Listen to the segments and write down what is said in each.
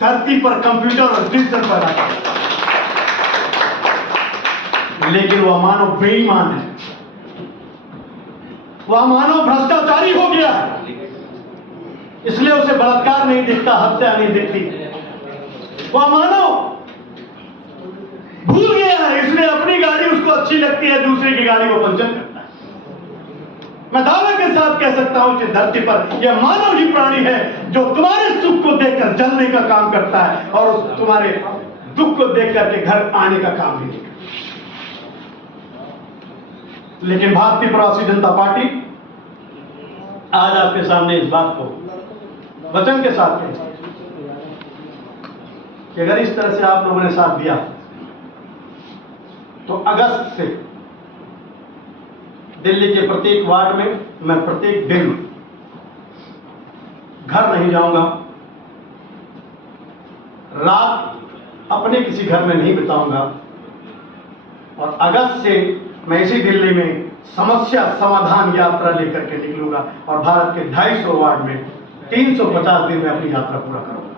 धरती पर कंप्यूटर और डिजिटल पैदा किया, लेकिन वह मानव बेईमान है, वह मानव भ्रष्टाचारी हो गया है, इसलिए उसे बलात्कार नहीं दिखता, हत्या नहीं दिखती। वह मानव भूल गया है, इसलिए अपनी गाड़ी उसको अच्छी लगती है, दूसरे की गाड़ी वो पंचर करता है। मैं दावे के साथ कह सकता हूं कि धरती पर यह मानव ही प्राणी है जो तुम्हारे सुख को देखकर जलने का काम करता है और तुम्हारे दुख को देख करके घर आने का काम भी नहीं करता। लेकिन भारतीय प्रवासी जनता पार्टी आज आपके सामने इस बात को वचन के साथ कहती है कि अगर इस तरह से आप लोगों ने साथ दिया तो अगस्त से दिल्ली के प्रत्येक वार्ड में मैं प्रत्येक दिन घर नहीं जाऊंगा, रात अपने किसी घर में नहीं बिताऊंगा, और अगस्त से मैं इसी दिल्ली में समस्या समाधान यात्रा लेकर के निकलूंगा और भारत के 250 वार्ड में 350 दिन में अपनी यात्रा पूरा करूंगा।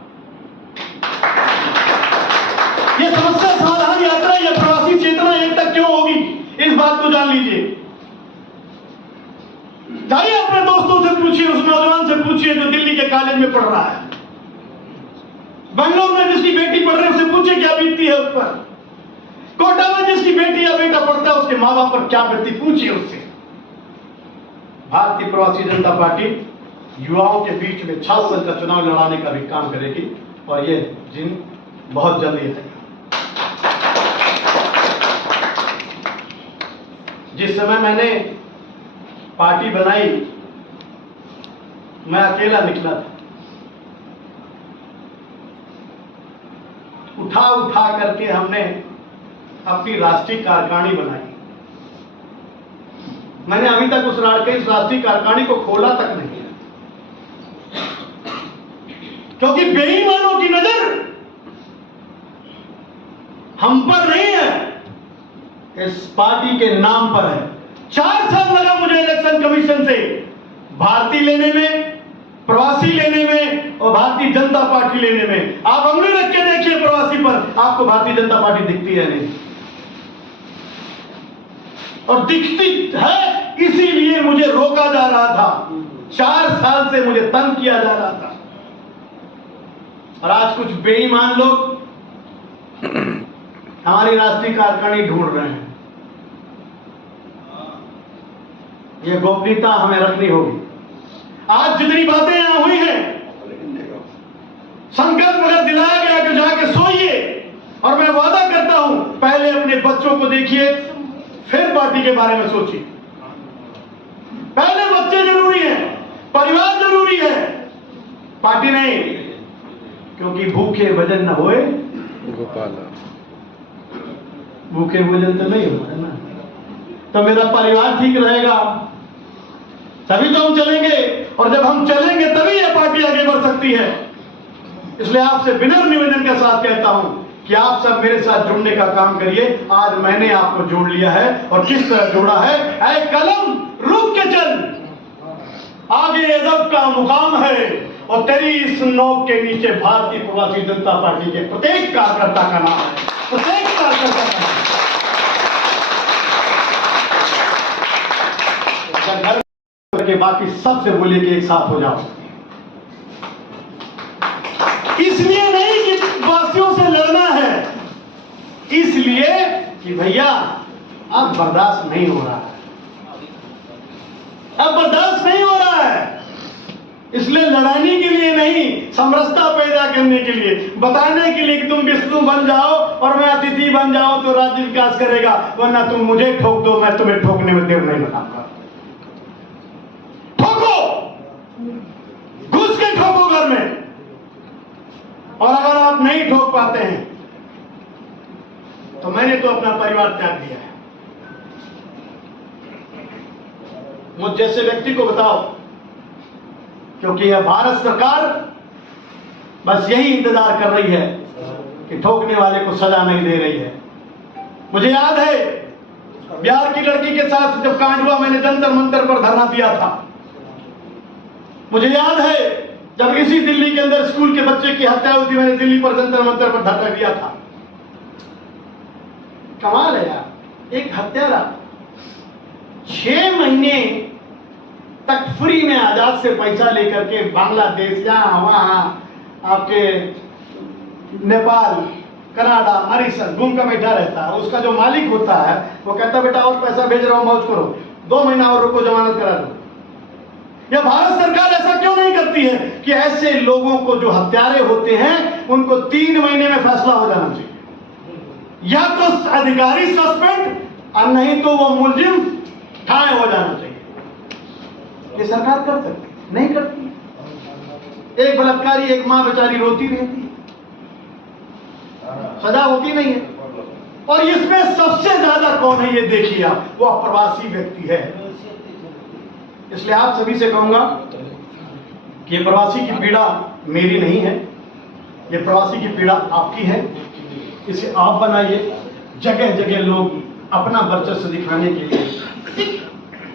ये समस्या समाधान यात्रा, ये प्रवासी चेतना एक तक क्यों होगी, इस बात को जान लीजिए। जाइए अपने दोस्तों से पूछिए, उस नौजवान से पूछिए जो दिल्ली के कॉलेज में पढ़ रहा है, बेंगलोर में जिसकी बेटी पढ़ रही है उससे पूछिए क्या बीतती है उस पर, कोटा में जिसकी बेटी या बेटा पढ़ता है उसके माँ बाप पर क्या बीतती, पूछिए उससे। भारतीय प्रवासी जनता पार्टी युवाओं के बीच में 6 साल का चुनाव लड़ाने का भी काम करेगी और ये दिन बहुत जल्दी है। जिस समय मैंने पार्टी बनाई मैं अकेला निकला था, उठा उठा करके हमने अपनी राष्ट्रीय कार्यकारिणी बनाई। मैंने अभी तक उस राष्ट्रीय कार्यकारिणी को खोला तक नहीं है, क्योंकि बेईमानों की नजर हम पर नहीं है, इस पार्टी के नाम पर है। 4 साल लगा मुझे इलेक्शन कमीशन से भारतीय लेने में, प्रवासी लेने में और भारतीय जनता पार्टी लेने में। आप अंगुली रख के देखिए प्रवासी पर, आपको भारतीय जनता पार्टी दिखती है नहीं, और दिखती है इसीलिए मुझे रोका जा रहा था, 4 साल से मुझे तंग किया जा रहा था। और आज कुछ बेईमान लोग हमारी राष्ट्रीय कार्यकारिणी ढूंढ रहे हैं। यह गोपनीयता हमें रखनी होगी। आज जितनी बातें यहां हुई हैं, संकल्प अगर दिलाया गया कि जाके सोइए, और मैं वादा करता हूं पहले अपने बच्चों को देखिए फिर पार्टी के बारे में सोचिए। पहले बच्चे जरूरी हैं, परिवार जरूरी है, पार्टी नहीं, क्योंकि भूखे भजन न होए गोपाला, भूखे भोजन तो नहीं होता है ना, तो मेरा परिवार ठीक रहेगा तभी तो हम चलेंगे, और जब हम चलेंगे तभी यह पार्टी आगे बढ़ सकती है। इसलिए आपसे विनम्र निवेदन के साथ कहता हूं कि आप सब मेरे साथ जुड़ने का काम करिए। आज मैंने आपको जोड़ लिया है, और किस तरह जोड़ा है, ऐ कलम रुक के चल, आगे अदब का मुकाम है, और तेरी इस नोक के नीचे भारतीय प्रवासी जनता पार्टी के प्रत्येक कार्यकर्ता का नाम है, प्रत्येक कार्यकर्ता का नाम। घर के बाकी सबसे बोलिए कि एक साथ हो जाओ, इसलिए नहीं कि वासियों से लड़ना है, इसलिए कि भैया अब बर्दाश्त नहीं हो रहा है, अब बर्दाश्त नहीं हो रहा है। इसलिए लड़ाने के लिए नहीं, समरसता पैदा करने के लिए, बताने के लिए कि तुम विष्णु बन जाओ और मैं अतिथि बन जाऊं तो राज्य विकास करेगा, वरना तुम मुझे ठोक दो, मैं तुम्हें ठोकने में देर नहीं लगाऊंगा। ठोको, घुस के ठोको घर में, और अगर आप नहीं ठोक पाते हैं तो मैंने तो अपना परिवार त्याग दिया है। मुझ जैसे व्यक्ति को बताओ, क्योंकि यह भारत सरकार बस यही इंतजार कर रही है कि ठोकने वाले को सजा नहीं दे रही है। मुझे याद है बिहार की लड़की के साथ जब कांड हुआ, मैंने जंतर मंतर पर धरना दिया था। मुझे याद है जब इसी दिल्ली के अंदर स्कूल के बच्चे की हत्या हुई थी, मैंने दिल्ली पर जंतर मंतर पर धरना दिया था। कमाल है यार, एक हत्यारा 6 महीने तक फ्री में आजाद से पैसा लेकर के बांग्लादेश या वहां आपके नेपाल, कनाडा, मॉरिशस घूम कर बैठा रहता है। उसका जो मालिक होता है वो कहता है बेटा और पैसा भेज रहा हूं, मौज करो, 2 महीना और रुको, जमानत करा दो। या भारत सरकार ऐसा क्यों नहीं करती है कि ऐसे लोगों को जो हत्यारे होते हैं उनको 3 महीने में फैसला हो जाना चाहिए, या तो अधिकारी सस्पेंड और नहीं तो वो मुलजिम ठाए हो जाना चाहिए। ये सरकार कर सकती नहीं करती। एक बलात्कारी, एक मां बेचारी रोती रहती है, सजा होती नहीं है। और इसमें सबसे ज्यादा कौन है ये देखिए आप, वो अप्रवासी व्यक्ति है। इसलिए आप सभी से कहूंगा कि ये प्रवासी की पीड़ा मेरी नहीं है, ये प्रवासी की पीड़ा आपकी है। इसे आप बनाइए। जगह जगह लोग अपना वर्चस्व दिखाने के लिए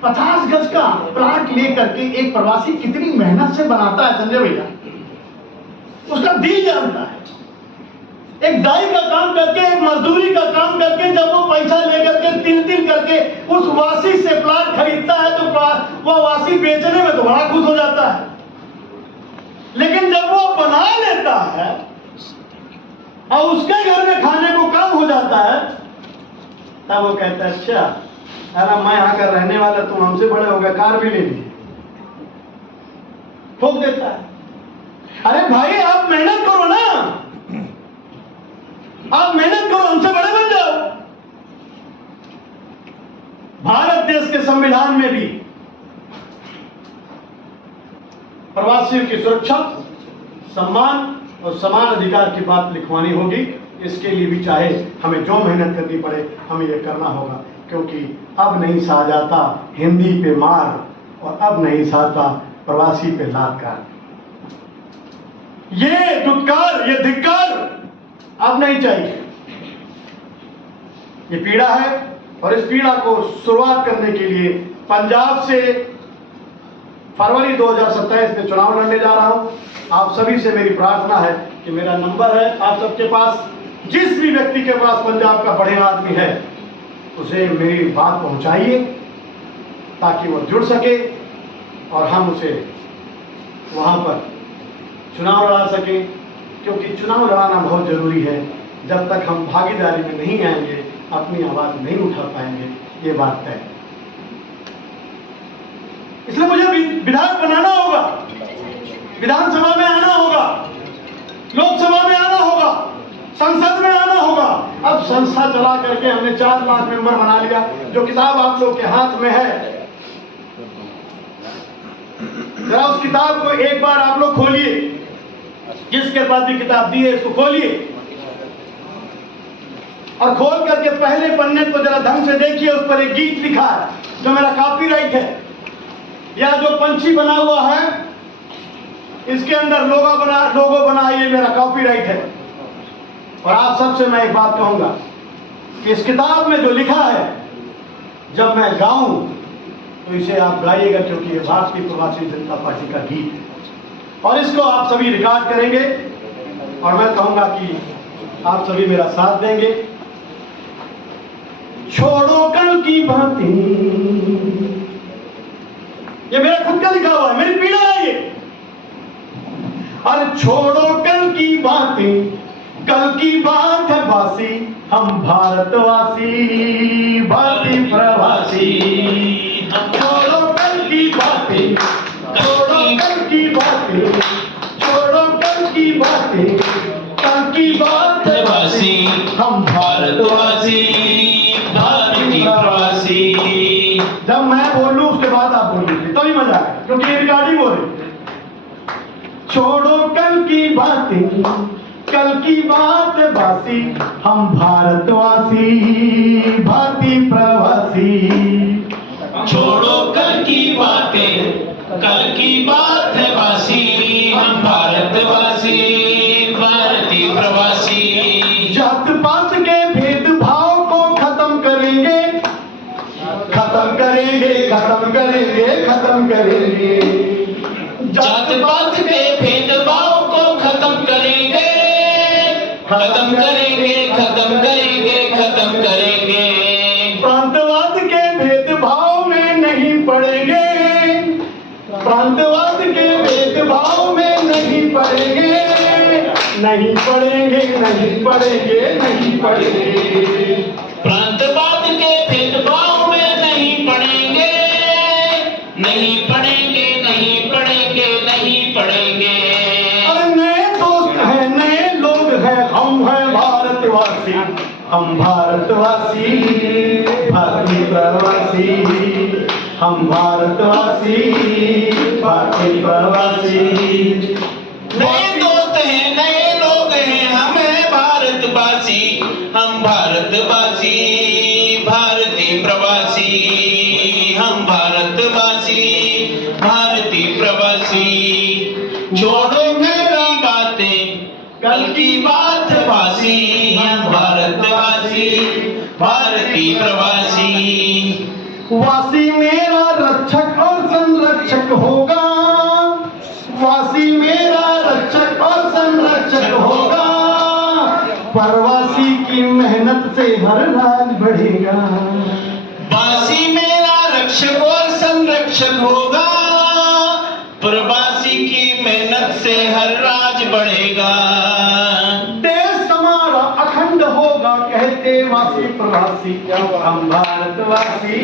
50 गज का प्लाट लेकर के एक प्रवासी कितनी मेहनत से बनाता है संजय भैया, उसका दिल जानता है। एक दाई का काम करके, एक मजदूरी का काम करके जब वो पैसा लेकर के तिल करके उस वासी से प्लाट खरीदता है तो वो वासी बेचने में तो बड़ा खुश हो जाता है। लेकिन जब वो बना लेता है और उसके घर में खाने को कम हो जाता है तब वो कहता है अच्छा अरे मैं यहाँ का रहने वाला, तुम हमसे बड़े हो गए, कार भी ले ली, ठोक देता है। अरे भाई आप मेहनत करो ना, आप मेहनत करो, हमसे बड़े बन जाओ। भारत देश के संविधान में भी प्रवासियों की सुरक्षा, सम्मान और समान अधिकार की बात लिखवानी होगी। इसके लिए भी चाहे हमें जो मेहनत करनी पड़े हमें ये करना होगा, क्योंकि अब नहीं सहा जाता हिंदी पे मार और अब नहीं सहता प्रवासी पे लातकार। ये दुत्कार, ये धिक्कार अब नहीं चाहिए। ये पीड़ा है और इस पीड़ा को शुरुआत करने के लिए पंजाब से फरवरी 2027 में चुनाव लड़ने जा रहा हूं। आप सभी से मेरी प्रार्थना है कि मेरा नंबर है आप सबके पास, जिस भी व्यक्ति के पास पंजाब का बढ़िया आदमी है उसे मेरी बात पहुंचाइए ताकि वो जुड़ सके और हम उसे वहां पर चुनाव लड़ा सके, क्योंकि चुनाव लड़ाना बहुत जरूरी है। जब तक हम भागीदारी में नहीं आएंगे अपनी आवाज नहीं उठा पाएंगे, ये बात तय है। इसलिए मुझे विधायक बनाना होगा, विधानसभा में आना होगा, लोकसभा में आना होगा, संसद में आना होगा। अब संस्था चला करके हमने 4 लाख मेंबर बना लिया। जो किताब आप लोग के हाथ में है, जरा उस किताब को एक बार आप लोग खोलिए, जिसके पास भी किताब दी है इसको खोलिए और खोल करके पहले पन्ने को जरा ढंग से देखिए। उस पर एक गीत लिखा है जो मेरा कॉपीराइट है, या जो पंछी बना हुआ है इसके अंदर लोगो बना ये मेरा कॉपीराइट है। और आप सबसे मैं एक बात कहूंगा कि इस किताब में जो लिखा है जब मैं गाऊं तो इसे आप गाइएगा, क्योंकि ये भारतीय प्रवासी जनता पार्टी का गीत है और इसको आप सभी रिकॉर्ड करेंगे और मैं कहूंगा कि आप सभी मेरा साथ देंगे। छोड़ो कल की बातें, ये मेरा खुद का लिखा हुआ है, मेरी पीड़ा है ये। अरे छोड़ो कल की बातें, कल की बात है बासी, हम भारतवासी भारतीय प्रवासी। छोड़ो कल की बातें, छोड़ो कल की बातें, छोड़ो कल की बातें, कल की बात है बासी, हम भारतवासी भारतीय प्रवासी। जब मैं बोलूं उसके बाद आप बोलिए तभी मजा आए, क्योंकि ये रिकॉर्डिंग हो रही। छोड़ो कल की बातें, कल की बात बासी, हम भारतवासी भारतीय प्रवासी। छोड़ो कल की बातें, कल की बात है बासी, हम भारतवासी भारतीय प्रवासी। जात पात के भेदभाव को खत्म करेंगे, खत्म करेंगे, खत्म करेंगे, खत्म करेंगे। जात पात के खत्म करेंगे, खत्म करेंगे, खत्म करेंगे, खत्म करेंगे। प्रांतवाद के भेदभाव में नहीं पड़ेंगे, प्रांतवाद के भेदभाव में नहीं पड़ेंगे, नहीं पड़ेंगे, नहीं पड़ेंगे, नहीं पड़ेंगे। प्रांतवाद के भेदभाव में नहीं पड़ेंगे, नहीं पड़ेंगे, नहीं पड़ेंगे, नहीं पड़ेंगे। और नए दोस्त हैं, नए लोग हैं, हम हैं भारतवासी, हम भारतवासी, भारतीय प्रवासी, हम भारतवासी, भारतीय प्रवासी। नए दोस्त हैं, नए लोग हैं, हम हैं भारतवासी, हम भारतवासी, भारतीय प्रवासी, हम भारतवासी, भारतीय प्रवासी। छोड़ो कल की बातें, कल की बात वासी, हम भारतवासी, भारतीय प्रवासी। वासी मेरा रक्षक और संरक्षक होगा, वासी मेरा रक्षक और संरक्षक होगा, प्रवासी की मेहनत से हर राज बढ़ेगा। वासी मेरा रक्षक और संरक्षक होगा, प्रवासी की मेहनत से हर राज बढ़ेगा। देश हमारा अखंड होगा कहते वासी प्रवासी, हम भारतवासी,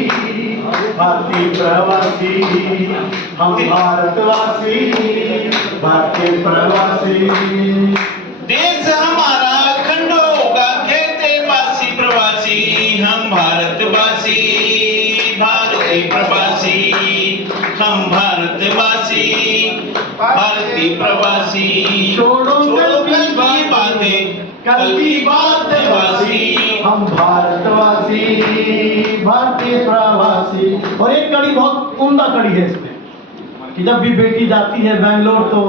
भारतीय प्रवासी, हम भारतवासी, भारतीय प्रवासी। देश हमारा अखंड होगा कहते वासी प्रवासी, हम भारतवासी, भारतीय प्रवासी, हम भारतवासी, भारतीय प्रवासी। छोड़ो कल की बातें, कल की बात वासी, हम भारतवासी, भारतीय प्रवासी। और एक कड़ी बहुत उम्दा कड़ी है इसमें कि जब भी बेटी जाती है बैंगलोर तो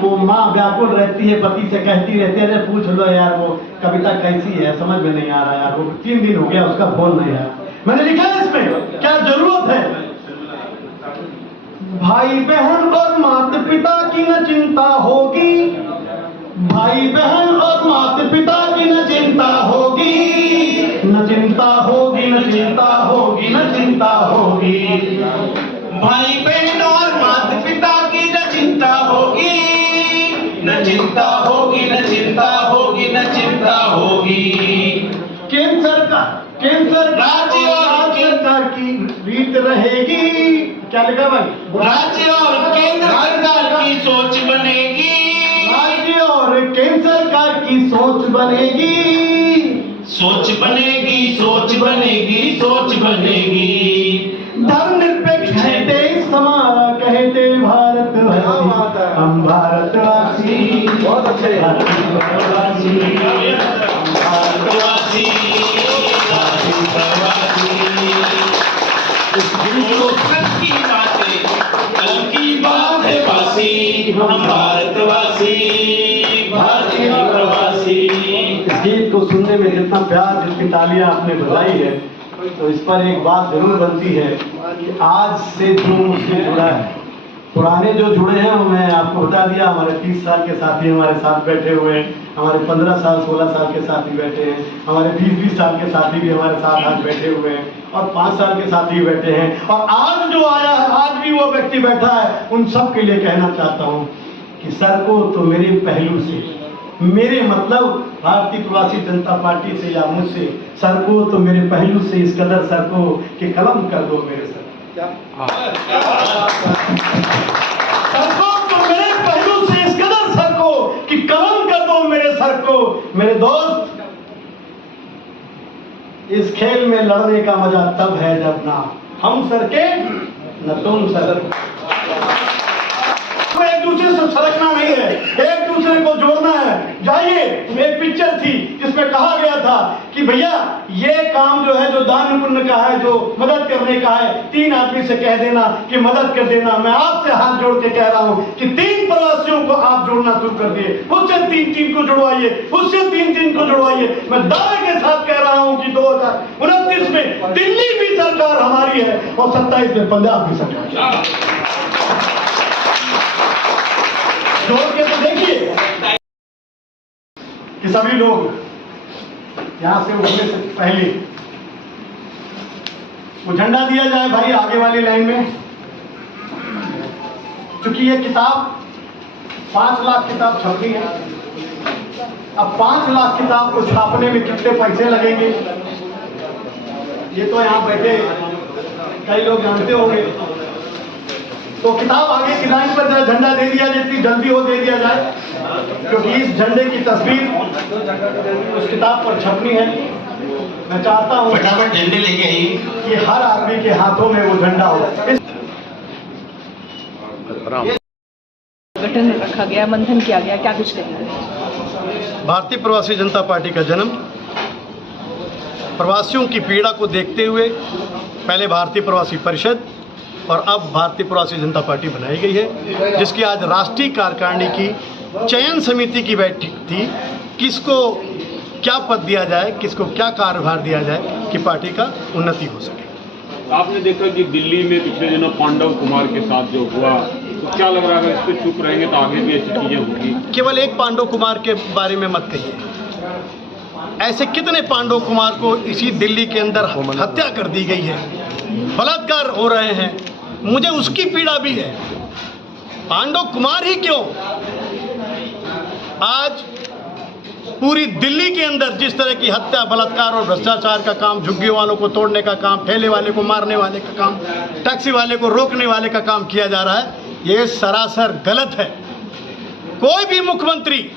वो माँ व्याकुल रहती है, पति से कहती रहती है, अरे पूछ लो यार वो कविता कैसी है, समझ में नहीं आ रहा यार, वो 3 दिन हो गया उसका फोन नहीं आया। मैंने लिखा है इसमें क्या जरूरत है। भाई बहन और माता पिता की न चिंता होगी, भाई बहन और माता पिता की न चिंता होगी, न चिंता होगी, न चिंता होगी, न चिंता होगी। भाई बहन और माता पिता की न चिंता होगी, न चिंता होगी, न चिंता होगी, न चिंता होगी। केंद्र सरकार राज्य और सरकार की रीत रहेगी। क्या लिखा भाई? राज्य और केंद्र सरकार की सोच बनेगी, राज्य और केंद्र सरकार की सोच बनेगी, सोच बनेगी, सोच बनेगी, सोच बनेगी। धर्मनिरपेक्ष है देश हमारा कहते भारतवासी, हम भारतवासी, बहुत अच्छे भारतवासी, हम भारतवासी, भारतीय प्रवासी। कल की बातें, कल की बात है वासी, हम भारतवासी, भारतीय प्रवासी। इस गीत को सुनने में जितना प्यार, जितनी तालियां आपने बजाई है, तो इस पर एक बात जरूर बनती है कि आज से जो मुझसे जुड़ा है, पुराने जो जुड़े हैं वो मैं आपको बता दिया, हमारे 30 साल के साथी हमारे साथ बैठे हुए हैं, हमारे 15 साल 16 साल के साथी बैठे हैं, हमारे 20-20 साल के साथी भी हमारे साथ आज बैठे हुए हैं, और 5 साल के साथी बैठे हैं, और आज जो आया है, आज भी वो व्यक्ति बैठा है, उन सब के लिए कहना चाहता हूँ कि सर को तो मेरे पहलू से, मेरे मतलब भारतीय प्रवासी जनता पार्टी से या मुझसे, सर को तो मेरे पहलू से इस कदर सर को कि कलम कर दो मेरे सर। सर को तो मेरे पहलू से इस कदर सर को कि कलम कर दो मेरे सर को। मेरे दोस्त, इस खेल में लड़ने का मजा तब है जब ना हम सर के न तुम सर। एक दूसरे से सरकना नहीं है, एक दूसरे को जोड़ना है। जाइए, एक पिक्चर थी जिसमें कहा गया था कि भैया ये काम जो है, जो दान पुण्य का है, जो मदद करने का है, 3 आदमी से कह देना कि मदद कर देना। मैं आपसे हाथ जोड़ के कह रहा हूं कि 3 प्रवासियों को आप जोड़ना शुरू कर दिए, उससे 3 को जुड़वाइए, उससे 3 को जुड़वाइए। मैं दावे के साथ कह रहा हूं कि 2029 में दिल्ली भी सरकार हमारी है और 27 में पंजाब भी सरकार। जोड़ के तो देखिए। कि सभी लोग यहाँ से उठने से पहले वो झंडा दिया जाए भाई आगे वाली लाइन में। क्योंकि ये किताब 5 लाख किताब छपनी है। अब 5 लाख किताब को छापने में कितने पैसे लगेंगे ये तो यहाँ बैठे कई लोग जानते होंगे। तो किताब आगे की लाइन पर जरा झंडा दे दिया, जितनी जल्दी हो दे दिया जाए, क्योंकि इस झंडे की तस्वीर उस किताब पर छपनी है। मैं चाहता हूँ फटाफट झंडे लेके आइए कि हर आदमी के हाथों में वो झंडा हो। गठन रखा गया, मंथन किया गया, क्या कुछ कहना है? भारतीय प्रवासी जनता पार्टी का जन्म प्रवासियों की पीड़ा को देखते हुए पहले भारतीय प्रवासी परिषद और अब भारतीय प्रवासी जनता पार्टी बनाई गई है, जिसकी आज राष्ट्रीय कार्यकारिणी की चयन समिति की बैठक थी। किसको क्या पद दिया जाए, किसको क्या कार्यभार दिया जाए कि पार्टी का उन्नति हो सके। आपने देखा कि दिल्ली में पिछले दिनों पांडव कुमार के साथ जो हुआ, तो क्या लग रहा है अगर इस पर चुप रहेंगे तो आगे भी ऐसी चीजें होगी? केवल एक पांडव कुमार के बारे में मत कहिए, ऐसे कितने पांडव कुमार को इसी दिल्ली के अंदर हत्या कर दी गई है, बलात्कार हो रहे हैं। मुझे उसकी पीड़ा भी है। पांडव कुमार ही क्यों, आज पूरी दिल्ली के अंदर जिस तरह की हत्या, बलात्कार और भ्रष्टाचार का काम, झुग्गियों वालों को तोड़ने का काम, ठेले वाले को मारने वाले का काम, टैक्सी वाले को रोकने वाले का काम किया जा रहा है, ये सरासर गलत है। कोई भी मुख्यमंत्री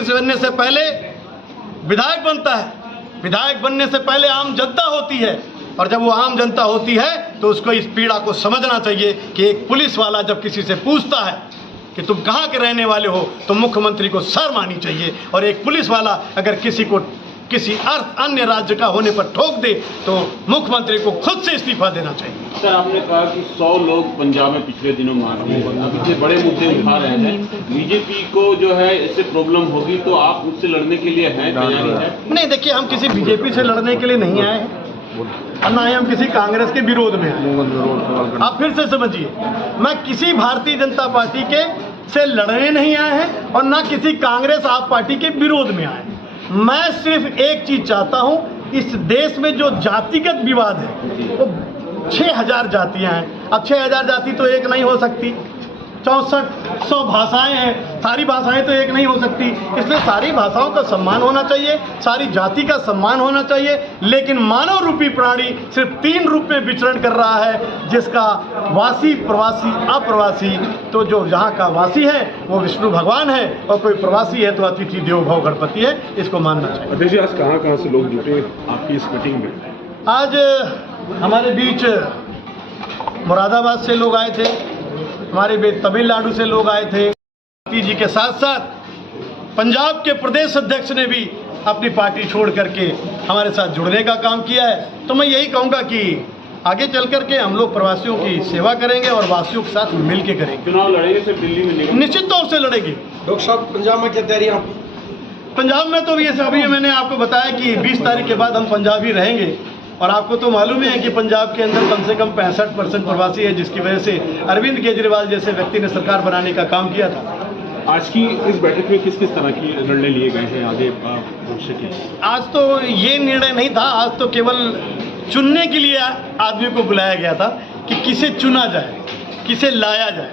से बनने से पहले विधायक बनता है, विधायक बनने से पहले आम जनता होती है, और जब वो आम जनता होती है तो उसको इस पीड़ा को समझना चाहिए कि एक पुलिस वाला जब किसी से पूछता है कि तुम कहाँ के रहने वाले हो, तो मुख्यमंत्री को शर्म आनी चाहिए। और एक पुलिस वाला अगर किसी को किसी अन्य राज्य का होने पर ठोक दे तो मुख्यमंत्री को खुद से इस्तीफा देना चाहिए। सर, आपने कहा कि 100 लोग पंजाब में पिछले दिनों मारे हैं, इतने बड़े मुद्दे उठा रहे हैं, बीजेपी को जो है इससे प्रॉब्लम होगी, तो आप उससे लड़ने के लिए हैं, तैयारी है? नहीं, देखिए, हम किसी बीजेपी से लड़ने के लिए नहीं आए हैं और ना ही हम किसी कांग्रेस के विरोध में आए। आप फिर से समझिए, मैं किसी भारतीय जनता पार्टी के से लड़ने नहीं आए हैं और ना किसी कांग्रेस आप पार्टी के विरोध में आए हैं। मैं सिर्फ एक चीज चाहता हूं, इस देश में जो जातिगत विवाद है वो 6000 जातियां हैं। अब 6000 जाति तो एक नहीं हो सकती, 6400 भाषाएं हैं, सारी भाषाएं तो एक नहीं हो सकती। इसलिए सारी भाषाओं का सम्मान होना चाहिए, सारी जाति का सम्मान होना चाहिए। लेकिन मानव रूपी प्राणी सिर्फ 3 रूप में विचरण कर रहा है, जिसका वासी, प्रवासी, अप्रवासी। तो जो जहाँ का वासी है वो विष्णु भगवान है और कोई प्रवासी है तो अतिथि देवो भव गणपति है, इसको मानना चाहिए। अध्यक्ष जी, आज कहाँ से लोग जुटे आपकी इस मीटिंग में? आज हमारे बीच मुरादाबाद से लोग आए थे, हमारे बीच तमिलनाडु से लोग आए थे। जी के साथ साथ पंजाब के प्रदेश अध्यक्ष ने भी अपनी पार्टी छोड़ करके हमारे साथ जुड़ने का काम किया है। तो मैं यही कहूँगा कि आगे चल करके हम लोग प्रवासियों की सेवा करेंगे और वासियों के साथ मिल के करेंगे। चुनाव लड़ेंगे सिर्फ दिल्ली में? निश्चित तौर से लड़ेंगे। डॉक्टर साहब, पंजाब में क्या तैयारियां? पंजाब में तो ये अभी मैंने आपको बताया कि 20 तारीख के बाद हम पंजाब ही रहेंगे। और आपको तो मालूम ही है कि पंजाब के अंदर कम से कम 65% प्रवासी है, जिसकी वजह से अरविंद केजरीवाल जैसे व्यक्ति ने सरकार बनाने का काम किया था। आज की इस बैठक में किस किस तरह की निर्णय लिए गए हैं आगे भविष्य के? आज तो ये निर्णय नहीं था, आज तो केवल चुनने के लिए आदमी को बुलाया गया था कि किसे चुना जाए, किसे लाया जाए,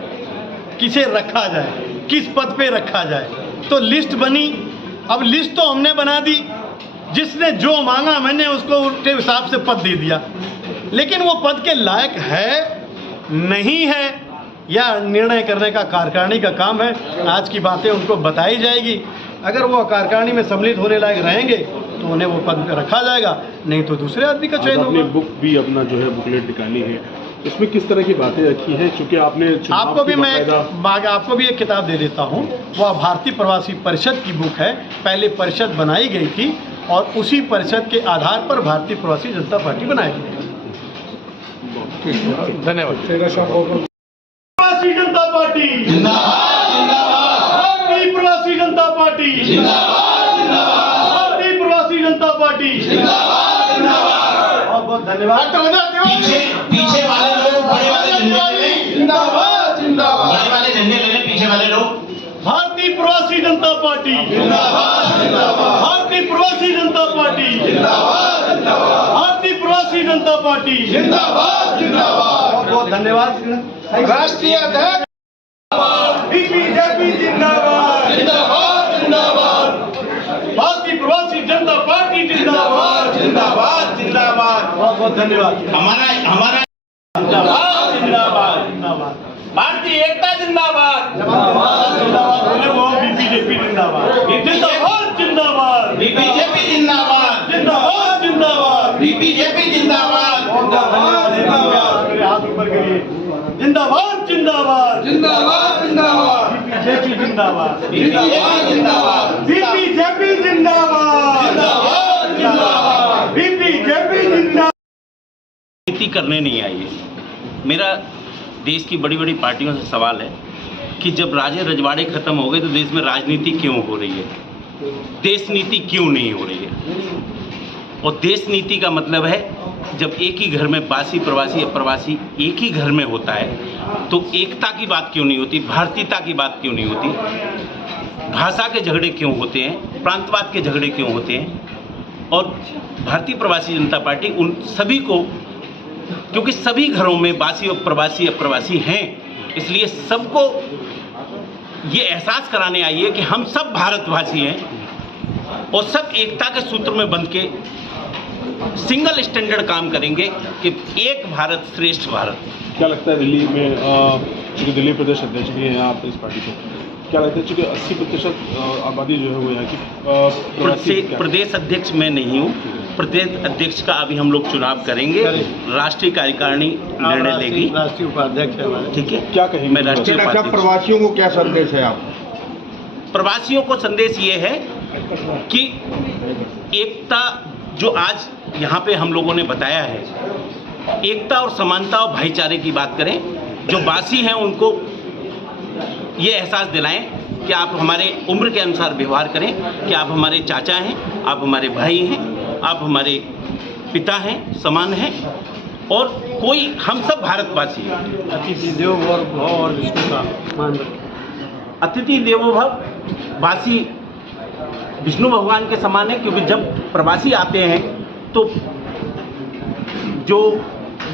किसे रखा जाए, किस पद पे रखा जाए। तो लिस्ट बनी। अब लिस्ट तो हमने बना दी, जिसने जो मांगा मैंने उसको उसके हिसाब से पद दे दिया, लेकिन वो पद के लायक है नहीं है या निर्णय करने का कार्यकारिणी का काम है। आज की बातें उनको बताई जाएगी। अगर वो कार्यकारिणी में सम्मिलित होने लायक रहेंगे तो उन्हें वो पद पे रखा जाएगा, नहीं तो दूसरे आदमी का चयन होगा। बुक भी अपना जो है बुकलेट निकाली है, इसमें किस तरह की बातें रखी हैं? चूंकि आपने आपको भी एक किताब दे देता हूँ, वह भारतीय प्रवासी परिषद की बुक है। पहले परिषद बनाई गई थी और उसी परिषद के आधार पर भारतीय प्रवासी जनता पार्टी बनाई गई। धन्यवाद। प्रवासी जनता पार्टी जिंदाबाद, जिंदाबाद। भारतीय प्रवासी जनता पार्टी जिंदाबाद, जिंदाबाद। भारतीय प्रवासी जनता पार्टी जिंदाबाद, जिंदाबाद। बहुत बहुत धन्यवाद। पीछे वाले लोग बड़े वाले झंडे ले लें। जिंदाबाद, जिंदाबाद। बड़े वाले झंडे ले लें, पीछे वाले लोग। भारतीय प्रवासी जनता पार्टी जिंदाबाद, जिंदाबाद। भारतीय प्रवासी जनता पार्टी जिंदाबाद, जिंदाबाद। भारतीय प्रवासी जनता पार्टी जिंदाबाद, जिंदाबाद। बहुत बहुत धन्यवाद। राष्ट्रीय अध्यक्ष बीजेपी जिंदाबाद, जिंदाबाद, जिंदाबाद। भारतीय प्रवासी जनता पार्टी जिंदाबाद, जिंदाबाद जिंदाबाद। बहुत बहुत धन्यवाद। हमारा जिंदाबाद, जिंदाबाद, जिंदाबाद। भारतीय एकता जिंदाबाद, जिंदाबाद, जिंदाबाद। बोले वो बीजेपी जिंदाबाद, जिंदाबाद, जिंदाबाद। बीजेपी जिंदाबाद, जिंदाबाद, जिंदाबाद। बीजेपी जिंदाबाद। जिंदाबाद। मेरे हाथ ऊपर करिए। जिंदाबाद, जिंदाबाद, जिंदाबाद, जिंदाबाद। बीजेपी जिंदाबाद, बीजेपी जिंदाबाद। बीजेपी जिंदाबाद, जिंदाबाद, जिंदाबाद। बीजेपी जिंदाबाद। राजनीति करने नहीं आई है। मेरा देश की बड़ी बड़ी पार्टियों से सवाल है कि जब राजे रजवाड़े खत्म हो गए तो देश में राजनीति क्यों हो रही है, देश नीति क्यों नहीं हो रही है। और देश नीति का मतलब है जब एक ही घर में बासी प्रवासी अप्रवासी एक ही घर में होता है तो एकता की बात क्यों नहीं होती, भारतीयता की बात क्यों नहीं होती, भाषा के झगड़े क्यों होते हैं, प्रांतवाद के झगड़े क्यों होते हैं। और भारतीय प्रवासी जनता पार्टी उन सभी को, क्योंकि सभी घरों में बासी और प्रवासी अप्रवासी हैं, इसलिए सबको ये एहसास कराने आई है कि हम सब भारतवासी हैं और सब एकता के सूत्र में बंध के सिंगल स्टैंडर्ड काम करेंगे कि एक भारत श्रेष्ठ भारत। क्या लगता है दिल्ली में चूँकि दिल्ली प्रदेश अध्यक्ष भी हैं आप इस पार्टी के, क्या लगता है चूँकि 80% आबादी जो है वो यहाँ की प्रदेश अध्यक्ष मैं नहीं हूँ, प्रदेश अध्यक्ष का अभी हम लोग चुनाव करेंगे, राष्ट्रीय कार्यकारिणी निर्णय लेगी, राष्ट्रीय उपाध्यक्ष है हमारे। ठीक है, क्या कहेंगे? मैं राष्ट्रीय उपाध्यक्ष। प्रवासियों को क्या संदेश है आप? प्रवासियों को संदेश ये है कि एकता जो आज यहाँ पे हम लोगों ने बताया है, एकता और समानता और भाईचारे की बात करें। जो बासी हैं उनको ये एहसास दिलाएं कि आप हमारे उम्र के अनुसार व्यवहार करें, कि आप हमारे चाचा हैं, आप हमारे भाई हैं, आप हमारे पिता हैं, समान हैं और कोई हम सब भारतवासी हैं। अतिथि देवो भव और विष्णु का मान रखें। अतिथि देवो भव वासी विष्णु भगवान के समान है, क्योंकि जब प्रवासी आते हैं तो जो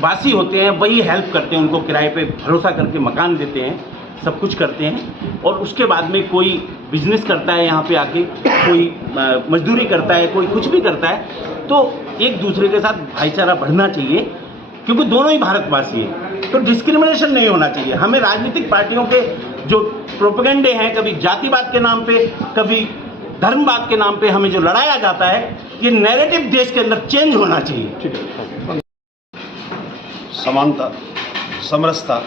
वासी होते हैं वही हेल्प करते हैं, उनको किराए पे भरोसा करके मकान देते हैं, सब कुछ करते हैं। और उसके बाद में कोई बिजनेस करता है यहाँ पे आके, कोई मजदूरी करता है, कोई कुछ भी करता है, तो एक दूसरे के साथ भाईचारा बढ़ना चाहिए, क्योंकि दोनों ही भारतवासी हैं। तो डिस्क्रिमिनेशन नहीं होना चाहिए। हमें राजनीतिक पार्टियों के जो प्रोपेगेंडे हैं, कभी जातिवाद के नाम पे, कभी धर्मवाद के नाम पे हमें जो लड़ाया जाता है, ये नैरेटिव देश के अंदर चेंज होना चाहिए। ठीक है। समानता, समरसता,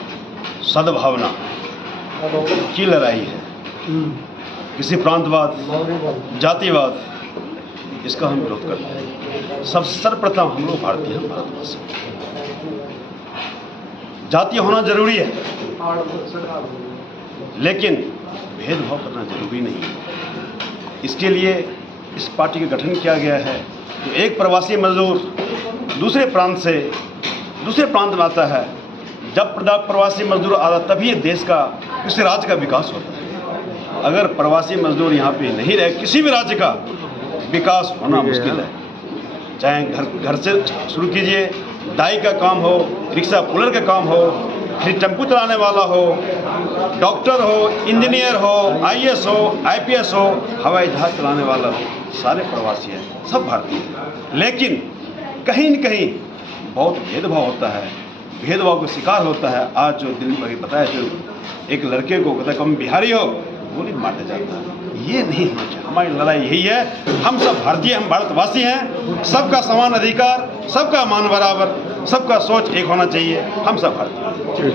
सद्भावना की लड़ाई है। किसी प्रांतवाद, जातिवाद, इसका हम विरोध करते हैं। सब सर्वप्रथम हम लोग भारतीय हैं, भारतवासी। जातीय होना जरूरी है, लेकिन भेदभाव करना जरूरी नहीं है। इसके लिए इस पार्टी का गठन किया गया है। तो एक प्रवासी मजदूर दूसरे प्रांत में आता है, जब प्रवासी मजदूर आता तभी ये देश का, किसी राज्य का विकास होता है। अगर प्रवासी मजदूर यहाँ पे नहीं रहे, किसी भी राज्य का विकास होना मुश्किल है। चाहे घर से शुरू कीजिए, दाई का काम हो, रिक्शा पुलर का काम हो, फिर टेम्पू चलाने वाला हो, डॉक्टर हो, इंजीनियर हो, IAS हो, IPS हो, हवाई जहाज चलाने वाला हो, सारे प्रवासी हैं, सब भारतीय हैं। लेकिन कहीं न कहीं बहुत भेदभाव होता है, भेदभाव का शिकार होता है। आज जो दिल्ली में बताया, जो एक लड़के को कहता है कम बिहारी हो, गोली मारने जाता है। ये नहीं होना चाहिए। हमारी लड़ाई यही है, हम सब भारतीय, हम भारतवासी हैं, सबका समान अधिकार, सबका मान बराबर, सबका सोच एक होना चाहिए, हम सब भारतीय।